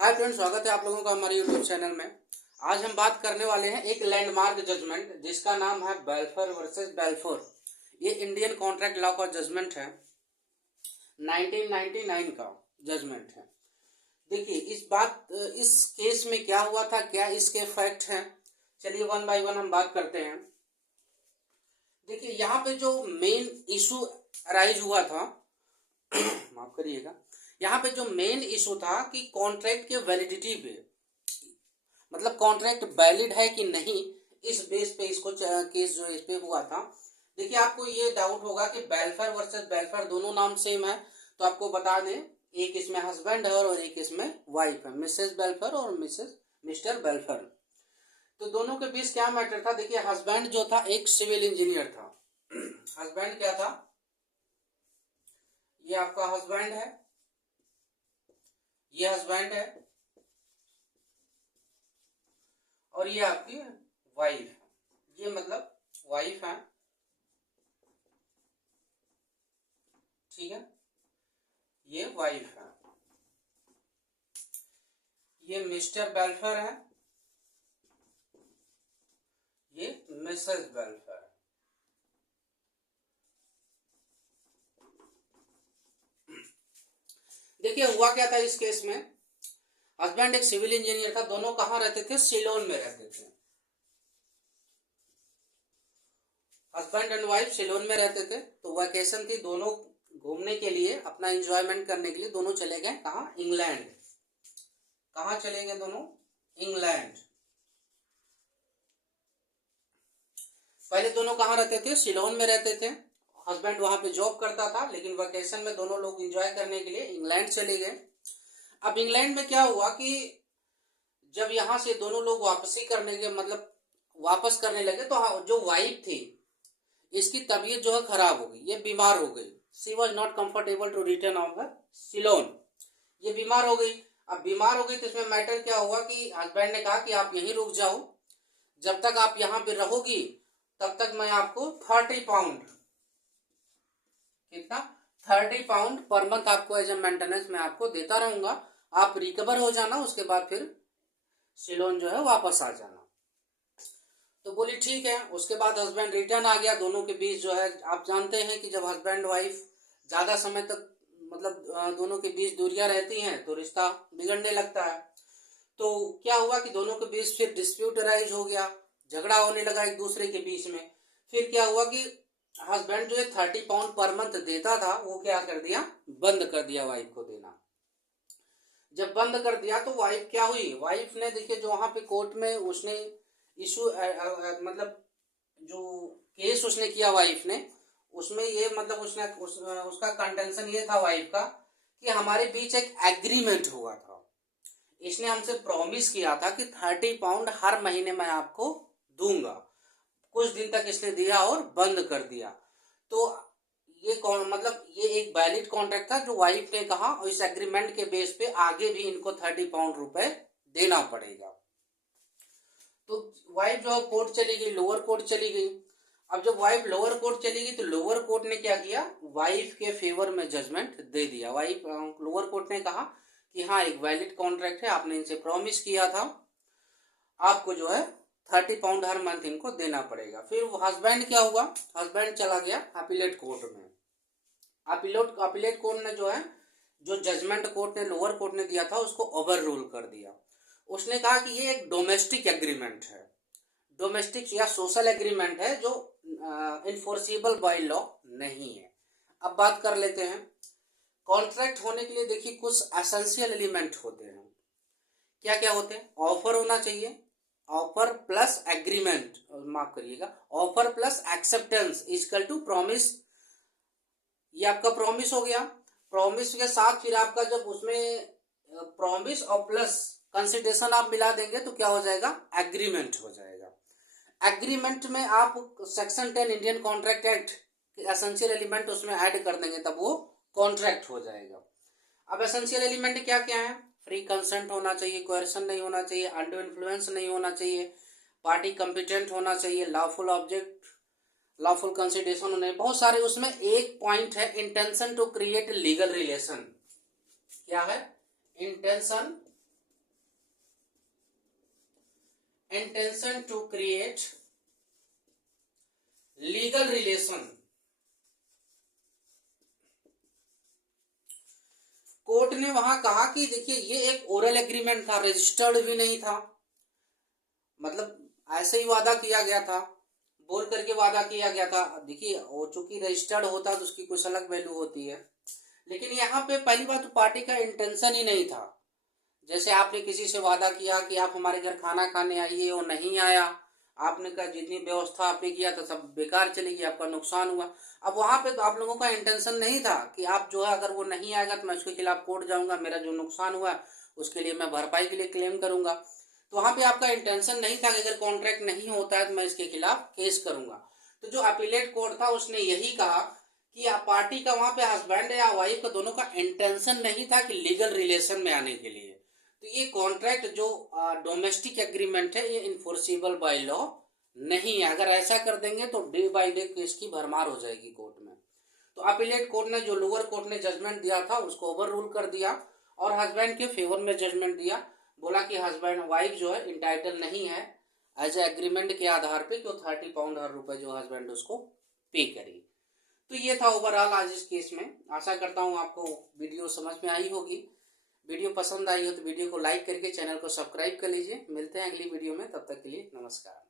Hi friends, स्वागत है आप लोगों का हमारे यूट्यूब चैनल में। आज हम बात करने वाले हैं एक लैंडमार्क जजमेंट जिसका नाम है बेल्फोर वर्सेस बेल्फोर। ये इंडियन कॉन्ट्रैक्ट लॉ का जजमेंट है, 1999 का जजमेंट है। देखिए इस केस में क्या हुआ था, क्या इसके फैक्ट हैं, चलिए वन बाय वन हम बात करते हैं। देखिए यहाँ पे जो मेन इशू अराइज हुआ था माफ करिएगा, यहाँ पे जो मेन इशू था कि कॉन्ट्रैक्ट के वैलिडिटी पे, मतलब कॉन्ट्रैक्ट वैलिड है कि नहीं, इस बेस पे इसको केस जो इस पे हुआ था। देखिए आपको ये डाउट होगा कि बेल्फोर वर्सेस बेल्फोर दोनों नाम सेम है, तो आपको बता दें एक इसमें हस्बैंड है और एक इसमें वाइफ है, मिसेस बेल्फोर और मिस्टर बेल्फोर। तो दोनों के बीच क्या मैटर था, देखिए हस्बैंड जो था एक सिविल इंजीनियर था। हस्बैंड क्या था, ये आपका हस्बैंड है, ये हस्बैंड है और ये आपकी वाइफ है, ये मतलब वाइफ है, ठीक है, ये वाइफ है। ये मिस्टर बेल्फोर है, ये मिसेस बेल्फोर है। देखिए हुआ क्या था इस केस में, हस्बैंड एक सिविल इंजीनियर था, दोनों कहाँ रहते थे, सिलोन में रहते थे। हस्बैंड एंड वाइफ सिलोन में रहते थे, तो वैकेशन थी, दोनों घूमने के लिए, अपना एंजॉयमेंट करने के लिए दोनों चले गए कहाँ, इंग्लैंड। कहाँ चले गए दोनों, इंग्लैंड। पहले दोनों कहाँ रहते थे, सिलोन में रहते थे। हस्बैंड वहां पे जॉब करता था, लेकिन वैकेशन में दोनों लोग एंजॉय करने के लिए इंग्लैंड चले गए। अब इंग्लैंड में क्या हुआ कि जब यहाँ से दोनों लोग वापसी करने के मतलब वापस करने लगे, तो जो वाइफ थी इसकी तबीयत जो है खराब हो गई, ये बीमार हो गई। She was not comfortable to return of Ceylon, ये बीमार हो गई। अब बीमार हो गई तो इसमें मैटर क्या हुआ कि हस्बैंड ने कहा कि आप यहीं रुक जाओ, जब तक आप यहाँ पे रहोगी तब तक मैं आपको 30 पाउंड, कितना, 30 पाउंड पर मंथ आपको एज ए मेंटेनेंस में आपको देता रहूंगा, आप रिकवर हो जाना, उसके बाद फिर सिलोन जो है वापस आ जाना। तो बोली ठीक है। उसके बाद हस्बैंड रिटर्न आ गया। दोनों के बीच जो है, आप जानते हैं कि जब हस्बैंड वाइफ ज्यादा समय तक मतलब दोनों के बीच दूरियां रहती हैं तो रिश्ता बिगड़ने लगता है। तो क्या हुआ कि दोनों के बीच फिर डिस्प्यूट अराइज हो गया, झगड़ा होने लगा एक दूसरे के बीच में। फिर क्या हुआ कि हस्बैंड जो है 30 पाउंड पर मंथ देता था, वो क्या कर दिया, बंद कर दिया वाइफ को देना। जब बंद कर दिया तो वाइफ क्या हुई, वाइफ ने देखिए जो वहां पे कोर्ट में उसने इशू मतलब जो केस उसने किया वाइफ ने, उसमें ये मतलब उसका कंटेंशन ये था वाइफ का कि हमारे बीच एक एग्रीमेंट हुआ था। इसने हमसे प्रॉमिस किया था कि 30 पाउंड हर महीने मैं आपको दूंगा। कुछ दिन तक इसने दिया और बंद कर दिया। तो ये मतलब ये एक वैलिड कॉन्ट्रैक्ट था जो वाइफ ने कहा, और इस एग्रीमेंट के बेस पे आगे भी इनको 30 पाउंड रुपए देना पड़ेगा। तो वाइफ जो है कोर्ट चली गई, लोअर कोर्ट चली गई। अब जब वाइफ लोअर कोर्ट चली गई तो लोअर कोर्ट ने क्या किया, वाइफ के फेवर में जजमेंट दे दिया। वाइफ लोअर कोर्ट ने कहा कि हाँ एक वैलिड कॉन्ट्रैक्ट है, आपने इनसे प्रॉमिस किया था, आपको जो है 30 पाउंड हर मंथ इनको देना पड़ेगा। फिर हस्बैंड क्या हुआ, हस्बैंड चला गया अपीलेट कोर्ट में। अपीलेट कोर्ट ने जो है, जो जजमेंट कोर्ट ने लोअर कोर्ट ने दिया था उसको ओवर रूल कर दिया। उसने कहा कि ये एक डोमेस्टिक एग्रीमेंट है, डोमेस्टिक या सोशल एग्रीमेंट है जो इन्फोर्सिबल बाय लॉ नहीं है। अब बात कर लेते हैं कॉन्ट्रैक्ट होने के लिए। देखिए कुछ एसेंशियल एलिमेंट होते हैं, क्या क्या होते हैं, ऑफर होना चाहिए, ऑफर प्लस एग्रीमेंट, माफ करिएगा, offer plus acceptance equal to promise. ये आपका प्रॉमिस हो गया। प्रॉमिस के साथ फिर आपका जब उसमें प्रॉमिस और प्लस कंसिडरेशन आप मिला देंगे तो क्या हो जाएगा, एग्रीमेंट हो जाएगा। एग्रीमेंट में आप सेक्शन 10 इंडियन कॉन्ट्रैक्ट एक्ट के एसेंशियल एलिमेंट उसमें ऐड कर देंगे, तब वो कॉन्ट्रैक्ट हो जाएगा। अब एसेंशियल एलिमेंट क्या क्या है, फ्री कंसेंट होना चाहिए, कोएर्सन नहीं होना चाहिए, अंडर इन्फ्लुएंस नहीं होना चाहिए, पार्टी कॉम्पिटेंट होना चाहिए, लॉफुल ऑब्जेक्ट, लॉफुल कंसिडरेशन होने, बहुत सारे। उसमें एक पॉइंट है intention to create legal relation. क्या है, intention intention to create legal relation. Court ने वहां कहा कि देखिए ये एक ओरल एग्रीमेंट था, रजिस्टर्ड भी नहीं था, मतलब ऐसे ही वादा किया गया था, बोल करके वादा किया गया था। देखिए वो चूंकि रजिस्टर्ड होता है तो उसकी कुछ अलग वैल्यू होती है, लेकिन यहाँ पे पहली बात तो पार्टी का इंटेंशन ही नहीं था। जैसे आपने किसी से वादा किया कि आप हमारे घर खाना खाने आइए, वो नहीं आया, आपने कहा जितनी व्यवस्था आपने किया था सब बेकार चली गई, आपका नुकसान हुआ। अब वहां पे तो आप लोगों का इंटेंशन नहीं था कि आप जो है अगर वो नहीं आएगा तो मैं उसके खिलाफ कोर्ट जाऊंगा, मेरा जो नुकसान हुआ उसके लिए मैं भरपाई के लिए क्लेम करूंगा। तो वहां पे आपका इंटेंशन नहीं था कि अगर कॉन्ट्रैक्ट नहीं होता है तो मैं इसके खिलाफ केस करूंगा। तो जो अपीलेट कोर्ट था उसने यही कहा कि पार्टी का वहां पे हस्बैंड या वाइफ का दोनों का इंटेंशन नहीं था कि लीगल रिलेशन में आने के लिए। तो ये कॉन्ट्रैक्ट जो डोमेस्टिक एग्रीमेंट है ये इन्फोर्सिबल बाय लॉ नहीं है। अगर ऐसा कर देंगे तो डे बाय डे केस की भरमार हो जाएगी कोर्ट में। तो अपीलेट कोर्ट ने, जो लोअर कोर्ट ने जजमेंट दिया था उसको ओवर रूल कर दिया और हस्बैंड के फेवर में जजमेंट दिया। बोला कि हस्बैंड वाइफ जो है इंटाइटल नहीं है एज ए एग्रीमेंट के आधार पे कि 30 पाउंड हर रुपए जो हस्बैंड उसको पे करे। तो ये था ओवरऑल आज इस केस में। आशा करता हूँ आपको वीडियो समझ में आई होगी। वीडियो पसंद आई हो तो वीडियो को लाइक करके चैनल को सब्सक्राइब कर लीजिए। मिलते हैं अगली वीडियो में, तब तक के लिए नमस्कार।